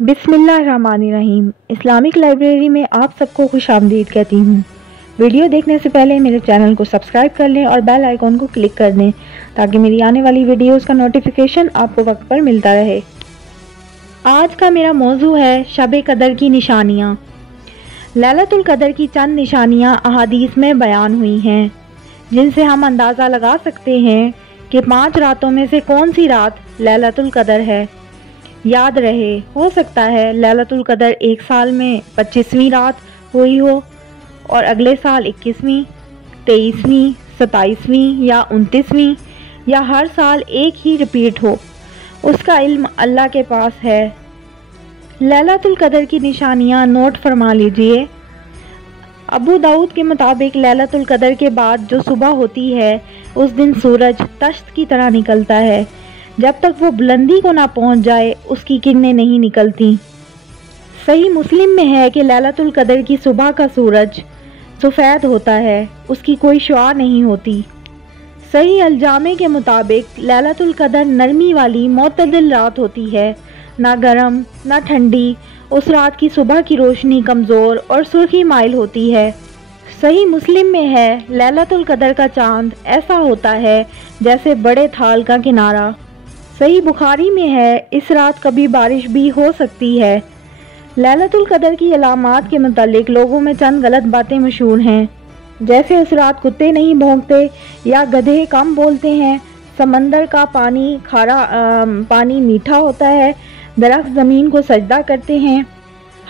بسم اللہ الرحمن الرحیم۔ اسلامک لائبریری میں آپ سب کو خوش آمدید کہتی ہوں۔ ویڈیو دیکھنے سے پہلے میرے چینل کو سبسکرائب کر لیں اور بیل آئیکن کو کلک کر دیں تاکہ میری آنے والی ویڈیوز کا نوٹیفیکیشن آپ کو وقت پر ملتا رہے۔ آج کا میرا موضوع ہے شب قدر کی نشانیاں۔ لیلۃ القدر کی چند نشانیاں احادیث میں بیان ہوئی ہیں جن سے ہم اندازہ لگا سکتے ہیں کہ 5 راتوں میں سے کون سی رات لیلۃ القدر ہے۔ یاد رہے، ہو سکتا ہے لیلۃ القدر ایک سال میں 25ویں رات ہوئی ہو اور اگلے سال 21ویں، 23ویں، 27ویں یا 29ویں، یا ہر سال ایک ہی ریپیٹ ہو۔ اس کا علم اللہ کے پاس ہے۔ لیلۃ القدر کی نشانیاں نوٹ فرما لیجئے۔ ابو داؤد کے مطابق لیلۃ القدر کے بعد جو صبح ہوتی ہے اس دن سورج تشت کی طرح نکلتا ہے۔ جب تک وہ بلندی کو نہ پہنچ جائے اس کی کرنیں نہیں نکلتی۔ صحیح مسلم میں ہے کہ لیلۃ القدر کی صبح کا سورج سفید ہوتا ہے، اس کی کوئی شعاع نہیں ہوتی۔ صحیح الجامع کے مطابق لیلۃ القدر نرمی والی معتدل رات ہوتی ہے، نہ گرم نہ ٹھنڈی۔ اس رات کی صبح کی روشنی کمزور اور سرخی مائل ہوتی ہے۔ صحیح مسلم میں ہے لیلۃ القدر کا چاند ایسا ہوتا ہے جیسے بڑے تھال کا کنارہ۔ صحیح بخاری میں ہے اس رات کبھی بارش بھی ہو سکتی ہے۔ لیلۃ القدر کی علامات کے متعلق لوگوں میں چند غلط باتیں مشہور ہیں، جیسے اس رات کتے نہیں بھونکتے یا گدھے کم بولتے ہیں، سمندر کا پانی میٹھا ہوتا ہے، درخت زمین کو سجدہ کرتے ہیں،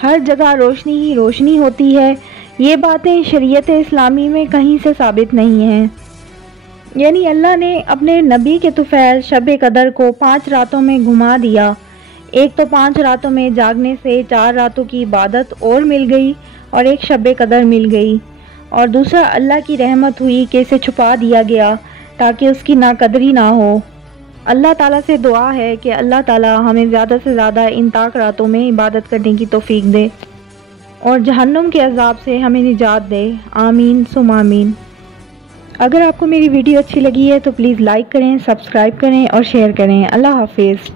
ہر جگہ روشنی ہی روشنی ہوتی ہے۔ یہ باتیں شریعت اسلامی میں کہیں سے ثابت نہیں ہیں۔ یعنی اللہ نے اپنے نبی کے طفیل شب قدر کو 5 راتوں میں گھما دیا۔ ایک تو 5 راتوں میں جاگنے سے 4 راتوں کی عبادت اور مل گئی اور ایک شب قدر مل گئی، اور دوسرا اللہ کی رحمت ہوئی کہ اسے چھپا دیا گیا تاکہ اس کی ناقدری نہ ہو۔ اللہ تعالیٰ سے دعا ہے کہ اللہ تعالیٰ ہمیں زیادہ سے زیادہ ان پاک راتوں میں عبادت کرنے کی توفیق دے اور جہنم کے عذاب سے ہمیں نجات دے، آمین ثم آمین۔ اگر آپ کو میری ویڈیو اچھی لگی ہے تو پلیز لائک کریں، سبسکرائب کریں اور شیئر کریں۔ اللہ حافظ۔